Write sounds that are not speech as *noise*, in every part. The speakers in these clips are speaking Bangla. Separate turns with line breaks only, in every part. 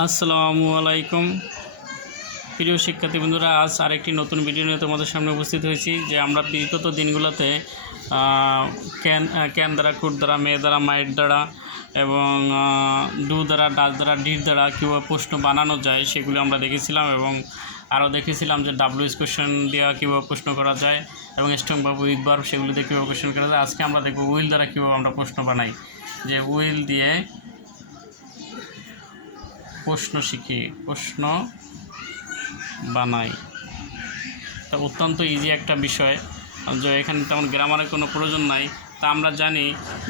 আসসালামু আলাইকুম। প্রিয় শিক্ষার্থী বন্ধুরা, আজ আরেকটি নতুন ভিডিও নিয়ে তোমাদের সামনে উপস্থিত হয়েছি, যে আমরা বিগত দিনগুলোতে ক্যান ক্যান দ্বারা, কুট দ্বারা, মেয়ে দ্বারা, মায়ের দ্বারা এবং ডু দ্বারা ডাচ দ্বারা, ডির দ্বারা কীভাবে প্রশ্ন বানানো যায় সেগুলো আমরা দেখেছিলাম এবং আরও দেখেছিলাম যে ডাব্লিউএস কোশ্চেন দেওয়া কীভাবে প্রশ্ন করা যায় এবং স্ট্রং বা উইথ বার সেগুলো দিয়ে কীভাবে কোশ্চেন করা যায়। আজকে আমরা দেখব উইল দ্বারা কীভাবে আমরা প্রশ্ন বানাই। যে উইল দিয়ে প্রশ্ন শিখি। প্রশ্ন বানাই। তা অত্যন্ত ইজি একটা বিষয়। যে এখানে তেমন গ্রামারের কোনো প্রয়োজন নাই। তা আমরা জানি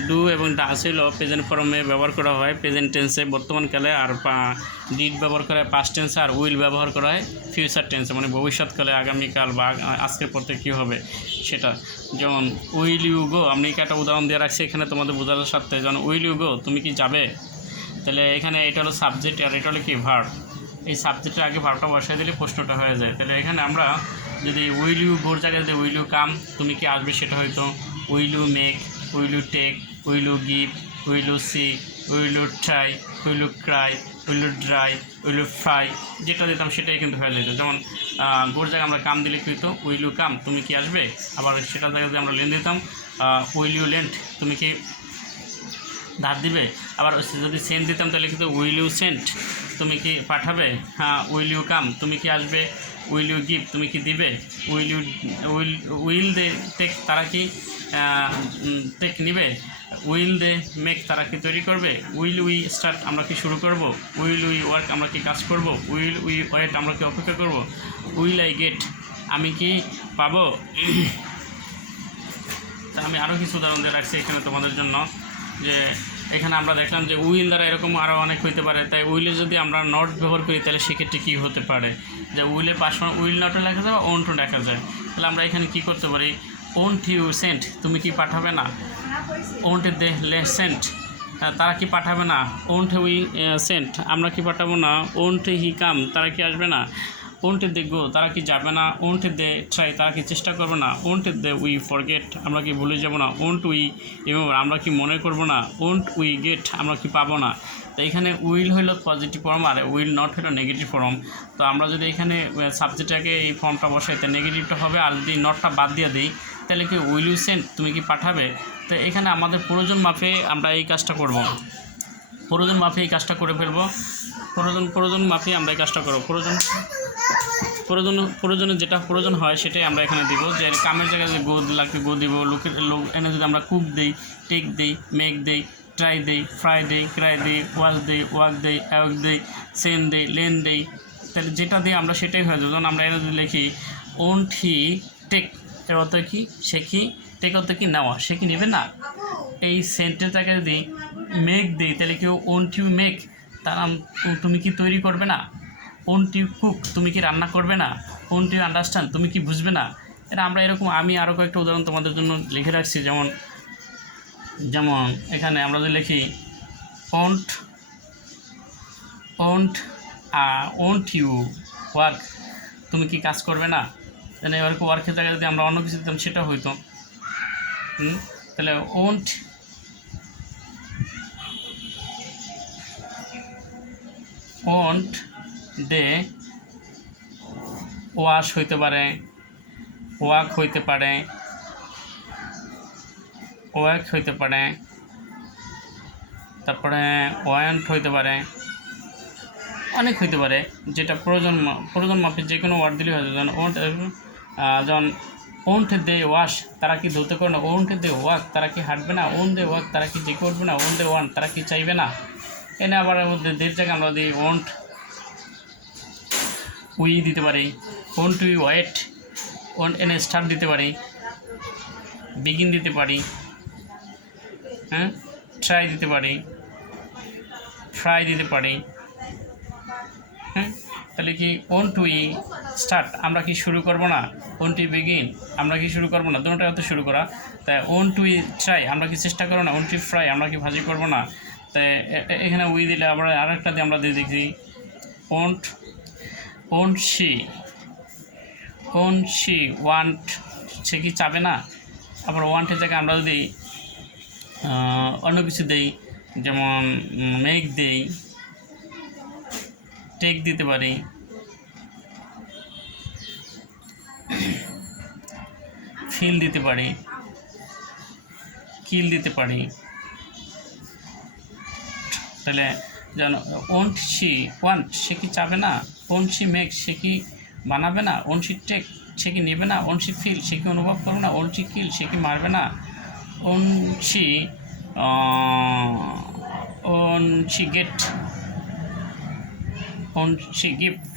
ডু এবং ডাস হলো প্রেজেন্ট ফর্মে ব্যবহার করা হয়। প্রেজেন্ট টেন্সে বর্তমানকালে আর ডিড ব্যবহার করা হয়। পাস্ট টেন্সে আর উইল ব্যবহার করা হয়। ফিউচার টেন্সে মানে ভবিষ্যৎকালে আগামীকাল বা আজকের পর থেকে কী হবে সেটা। যেমন উইল ইউ গো আমি একটা উদাহরণ দিয়ে রাখছি। এখানে তোমাদের বোঝার সাথে, যেমন উইল ইউ গো তুমি কি যাবে? তাহলে এখানে এটা হলো সাবজেক্ট আর এটা হলো কি ভার্ব এই সাবজেক্টের আগে ভার্বটা বসাই দিলে প্রশ্নটা হয়ে যায় তাহলে এখানে আমরা যদি উইল ইউ গোর জায়গায় যদি উইল ইউ কাম তুমি কি আসবে সেটা হয়তো will you make will you take will you give will you see will you try will you cry will you dry will you fry যেটা দিতাম সেটাই কিন্তু হয়ে যেত যেমন গোর জায়গায় আমরা কাম দিলে কি হতো উইল ইউ কাম তুমি কি আসবে আবার সেটা জায়গায় যদি আমরা লেন দিতাম উইল ইউ লেন্ট তুমি কি ধার দিবে? আবার যদি সেন্ট দিতাম, তাহলে কিন্তু উইল ইউ সেন্ট তুমি কি পাঠাবে? হ্যাঁ উইল ইউ কাম তুমি কি আসবে? উইল ইউ গিভ তুমি কি দিবে? Will you will will they take তারা কি টেক নিবে? উইল দে মেক তারা কি তৈরি করবে? উইল উই স্টার্ট আমরা কি শুরু করব? উইল উই ওয়ার্ক আমরা কি কাজ করব? উইল উই ওয়েট আমরা কি অপেক্ষা করব? উইল আই গেট আমি কি পাবো? *coughs* তা আমি আরও কিছু উদাহরণ দিয়ে রাখছি এখানে তোমাদের জন্য। যে এখানে আমরা দেখলাম যে উইল দ্বারা এরকম আরও অনেক হইতে পারে। তাই উইলে যদি আমরা নট ব্যবহার করি, তাহলে সেক্ষেত্রে কী হতে পারে? যে উইলে পাশ উইল নটও লেখা যায় বা ওন টু লেখা যায়। তাহলে আমরা এখানে কী করতে পারি? ওন ইউ সেন্ট তুমি কি পাঠাবে না? ওন্ট দে লে সেন্ট তারা কি পাঠাবে না? ওন্ট উই সেন্ট আমরা কি পাঠাবো না? ওন্ট হি কাম তারা কি আসবে না? ওন্ট দে গো, তারা কি যাবে না? ওন্ট দে ট্রাই তারা কি চেষ্টা করবে না? ওন্ট দে উই ফরগেট আমরা কি ভুলে যাব না? ওন্ট উই এবং আমরা কি মনে করব না? ওন্ট উই গেট আমরা কি পাবো না? তো এখানে উইল হলো পজিটিভ ফর্ম আর উইল নট হলো নেগেটিভ ফর্ম তো আমরা যদি এখানে সাবজেক্টটাকে এই ফর্মটা বসাই, তো নেগেটিভটা হবে, আর যদি নটটা বাদ দিয়ে দিই, তাহলে কি উইল ইউ সেন্ড তুমি কি পাঠাবে? তো এখানে আমাদের প্রয়োজন মাপে আমরা এই কাজটা করব। প্রয়োজন মাপে এই কাজটা করে ফেলব। প্রয়োজন প্রয়োজন মাপে আমরা এই কাজটা করব। প্রয়োজন প্রয়োজন, প্রয়োজনে যেটা প্রয়োজন হয় সেটাই আমরা এখানে দিব। যে কামের জায়গায় যে গো লাগবে, গো দিব, লোকের, লোক এনে যদি আমরা কুক দিই টেক দিই মেক দিই ট্রাই দিই ফ্রাই দিই ক্রাই দিই ওয়াশ দিই ওয়াক দিই অ্যাওয়াক দিই সেন দিই লেন দিই, তাহলে যেটা দিই আমরা সেটাই হয়ে যাবে। যেমন আমরা এনে যদি লিখি ওন্ট হি টেক এর অর্থ কি? সে কি? টেক অর্থ কি? নেওয়া। সে কি নেবে? না। এই সেন্টেন্সটাকে যদি মেক দিই, তাহলে কি ওন্ট ইউ মেক তারা তুমি কি তৈরি করবে না? ওন্ট ইউ কুক তুমি কি রান্না করবে না? ওন্ট ইউ আন্ডারস্ট্যান্ড তুমি কি বুঝবে না? এটা আমরা এরকম, আমি আরও কয়েকটা উদাহরণ তোমাদের জন্য লিখে রাখছি। যেমন যেমন এখানে আমরা যদি লিখি won't won't won't you work তুমি কি কাজ করবে না? তাহলে এবার ওয়ার্কের জায়গায় যদি আমরা অন্য কিছু দিতাম, সেটা হইতো। তাহলে ওন্ট ওন্ট দে। ওয়াশ হইতে পারে, ওয়াক হইতে পারে, ওয়াক হইতে পারে, তারপরে ওয়ান্ট হইতে পারে, অনেক হইতে পারে, যেটা প্রয়োজন প্রয়োজন মাপে যে কোনো ওয়ার্ড দিলে হয়ে যাবে। যেমন ওন্ট যেমন ওন্ট দে ওয়াশ, তারা কি ধুতে করে না? ওন্ট দে ওয়াক, তারা কি হাঁটবে না? ওন দে ওয়াক, তারা কি যে করবে না? ওন দে ওয়ান, তারা কি চাইবে না? এনে আবার মধ্যে দের জায়গায় আমরা দিই ওন্ট উই দিতে পারি ওন্ট উই ওয়েট ওন এনে স্টার্ট দিতে পারি বিগিন দিতে পারি হ্যাঁ ট্রাই দিতে পারি ফ্রাই দিতে পারি হ্যাঁ তাহলে কি ওন টু ই স্টার্ট আমরা কি শুরু করব না? ওন টু বিগিন আমরা কি শুরু করব না? দুটোটা হতে শুরু করা। তাই ওন টু ই ট্রাই আমরা কি চেষ্টা করব না? ওন টু ফ্রাই আমরা কি ভাজি করব না? তাই এখানে উই দিলে আমরা আরেকটা দিয়ে আমরা দিয়ে দেখি won't won't she won't she want, সে কি চাবে না? আবার ওয়ান্টের জায়গায় আমরা যদি অন্য কিছু দেই, যেমন মেঘ দেই টেক দিতে পারি। ফিল দিতে পারি। কিল দিতে পারি। তাহলে যেন ওন্ট সি ওয়ান সে কি চাবে না? ওন সি মেক সে কি বানাবে না? ওন সি টেক, সে কি নেবে না? ওন সি ফিল, সে কি অনুভব করবে না? ওন সি কিল, সে কি মারবে না? Won't she won't she get won't she gift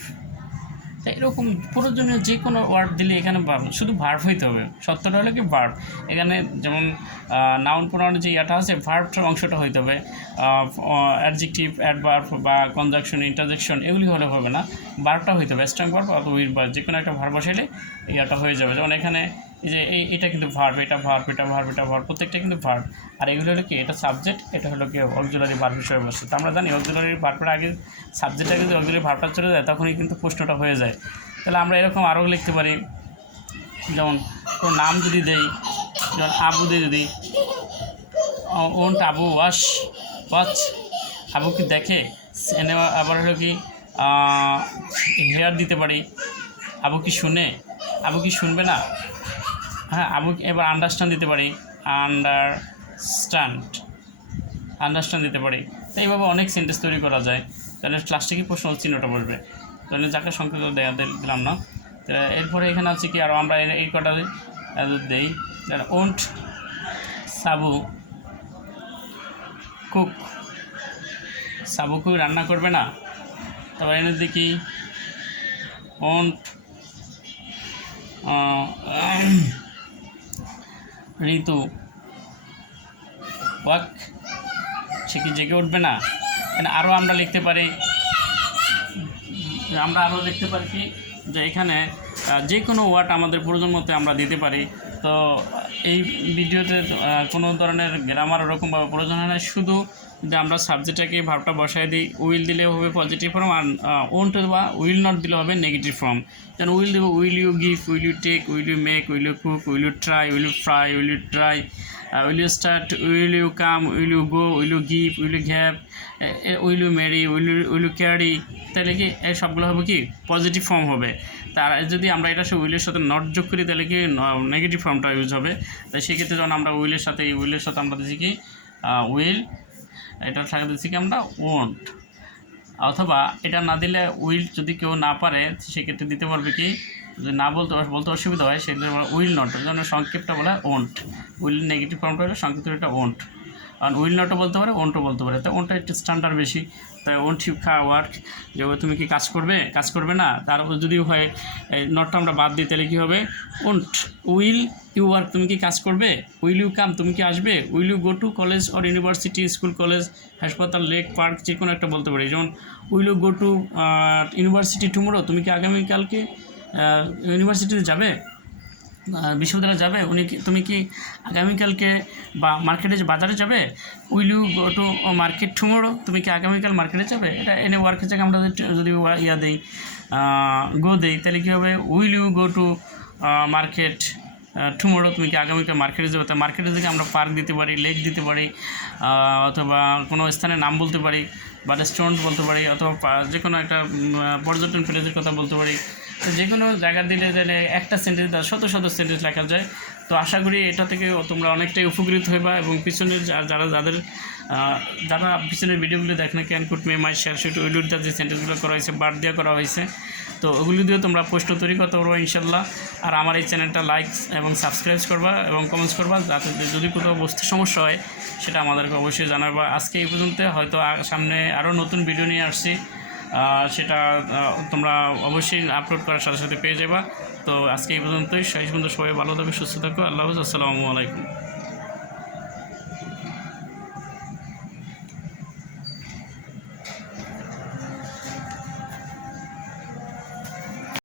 তা এরকম প্রয়োজনীয় যে কোনো ওয়ার্ড দিলে এখানে শুধু ভার্ভ হইতে হবে। সত্যটা হলো কি ভার্ভ এখানে যেমন নাউন প্রোনাউন যে ইয়াটা আছে ভার্ভটার অংশটা হইতে হবে। অ্যাডজেক্টিভ অ্যাডভার্ভ বা কনজাকশন ইন্টারজেকশন এগুলি হলে হবে না। ভার্ভটা হইতে হবে স্ট্রং ভার্ভ অথবা উইল ভার্ভ যে কোনো একটা ভার্ভ বসাইলে ইয়াটা হয়ে যাবে। যেমন এখানে যে এই, এটা কিন্তু ভার্ব এটা ভার্ব এটা ভার্ব এটা ভার্ব প্রত্যেকটা কিন্তু ভার্ব আর এগুলো হলো কি? এটা সাবজেক্ট এটা হলো কি? অক্সিলারি ভার্ব বসছে তো আমরা জানি অক্সিলারি ভার্বের আগে সাবজেক্ট আগে যদি অক্সিলারি ভার্বটা চলে যায়, তখনই কিন্তু প্রশ্নটা হয়ে যায়। তাহলে আমরা এরকম আরও লিখতে পারি। যেমন, কোনো নাম যদি দেই, যেমন আবু দিয়ে যদি won't Abu, wash, watch. Abu কি দেখে? সিনেমা আবার হলো কি? হেয়ার দিতে পারি। আবু কি শুনে? আবু কি শুনবে না? হ্যাঁ আবু এবার আন্ডারস্ট্যান্ড দিতে পারি। আন্ডারস্ট্যান্ড আন্ডারস্ট্যান্ড দিতে পারি। তো এইভাবে অনেক সেন্টেন্স তৈরি করা যায়। তাহলে ক্লাসটা কি প্রশ্ন চিহ্নটা বসবে তাহলে যাকে সংকেত দেওয়া দিলাম না। এরপরে এখানে আছে কি আরও আমরা এই কটা দেই। ওন্ট, সাবু, কুক। সাবু কুক রান্না করবে না। তারপর এনে দেখি, ওন্ট ঋতু। ওয়াক, সে কি জেগে উঠবে না? মানে আরও আমরা লিখতে পারি, আমরা আরও লিখতে পারি কি? যে এখানে যে কোনো ওয়ার্ড আমাদের প্রয়োজন মতো আমরা দিতে পারি। তো এই ভিডিওতে কোনো ধরনের গ্রামার ওরকমভাবে প্রয়োজন হয় না। শুধু যে আমরা সাবজেক্টটাকে ভাবটা বসায় দিই উইল দিলে হবে পজিটিভ ফর্ম আর ওন্ট বা উইল নট দিলে হবে নেগেটিভ ফর্ম যেমন উইল দেবো will you give will you take will you make will you cook will you try will you fry will you try will you start, will you come, will you go, will you give, will you have will you marry will will you carry. তাহলে কি এই সবগুলো হবে কি? পজিটিভ ফর্ম হবে। তার যদি আমরা এটা সে উইলের সাথে নট যোগ করি, তাহলে কি নেগেটিভ ফর্মটা ইউজ হবে। তাই সেক্ষেত্রে যখন আমরা উইলের সাথে, এই উইলের সাথে আমরা দিচ্ছি কি উইল এটার সাথে দিচ্ছি কি আমরা ওন্ট অথবা এটা না দিলে উইল যদি কেউ না পারে সেক্ষেত্রে দিতে পারবে কি যদি না বলতে বলতে অসুবিধা হয়, সেক্ষেত্রে আমরা উইল নট জন্য সংক্ষেপটা বলা ওন্ট উইল নেগেটিভ ফর্মটা হলে সংক্ষিপ্ত এটা ওন্ট কারণ উইল নটও বলতে পারে ওন্টও বলতে পারে। তাই ওনটা একটু স্ট্যান্ডার্ড বেশি। তাই ওন্ট খা ওয়ার্ক যে তুমি কি কাজ করবে? কাজ করবে না? তারপর যদি হয় নটটা আমরা বাদ দিই, তাহলে কী হবে? ওন্ট উইল ইউ ওয়ার্ক তুমি কি কাজ করবে? উইল ইউ কাম, তুমি কি আসবে? Will you go to college or university school college হাসপাতাল লেক পার্ক যে কোনো একটা বলতে পারি। যেমন, will you go to university tomorrow তুমি কি আগামীকালকে ইউনিভার্সিটিতে যাবে বিশ্ববিদ্যালয়ে যাবে, উনি কি তুমি কি আগামীকালকে বা মার্কেটে বাজারে যাবে will you go to market tomorrow তুমি কি আগামীকাল মার্কেটে যাবে? এটা এনে ওয়ার্কের জায়গায় আমরা যদি- যদি ইয়া দেই গো দেই, তাহলে কী হবে? Will you go to market tomorrow তুমি কি আগামীকাল মার্কেটে যাবে? তা মার্কেটে থেকে আমরা পার্ক দিতে পারি লেক দিতে পারি অথবা কোনো স্থানের নাম বলতে পারি, বা রেস্টুরেন্ট বলতে পারি, অথবা যে কোনো একটা পর্যটন প্লেসের কথা বলতে পারি। তো যে কোনো জায়গা দিলে তাহলে একটা সেন্টেন্স শত শত সেন্টেন্স লেখা যায়। তো আশা করি এটা থেকে তোমরা অনেকটাই উপকৃত হইবা এবং পিছনের যারা যাদের যারা পিছনের ভিডিওগুলো দেখেন ক্যান কুট মে মাই শেয়ার শুট ওইগুলোর যে সেন্টেন্সগুলো করা হয়েছে, বার দেওয়া করা হয়েছে। তো ওগুলো দিয়ে তোমরা প্রশ্ন তৈরি করতে পারব ইনশাল্লাহ। আর আমার এই চ্যানেলটা লাইক এবং সাবস্ক্রাইব করবা এবং কমেন্টস করবা যাতে যদি কোথাও বুঝতে সমস্যা হয় সেটা আমাদেরকে অবশ্যই জানাবা। আজকে এই পর্যন্ত হয়তো সামনে আরও নতুন ভিডিও নিয়ে আসছি। সেটা তোমরা অবশ্যই আপলোড করার সাথে সাথে পেয়ে যাবা। তো আজকে এই পর্যন্তই। শেষ পর্যন্ত সবাই ভালো থাকবে সুস্থ থাকো। আল্লাহ হাফিজ। আসসালামু আলাইকুম।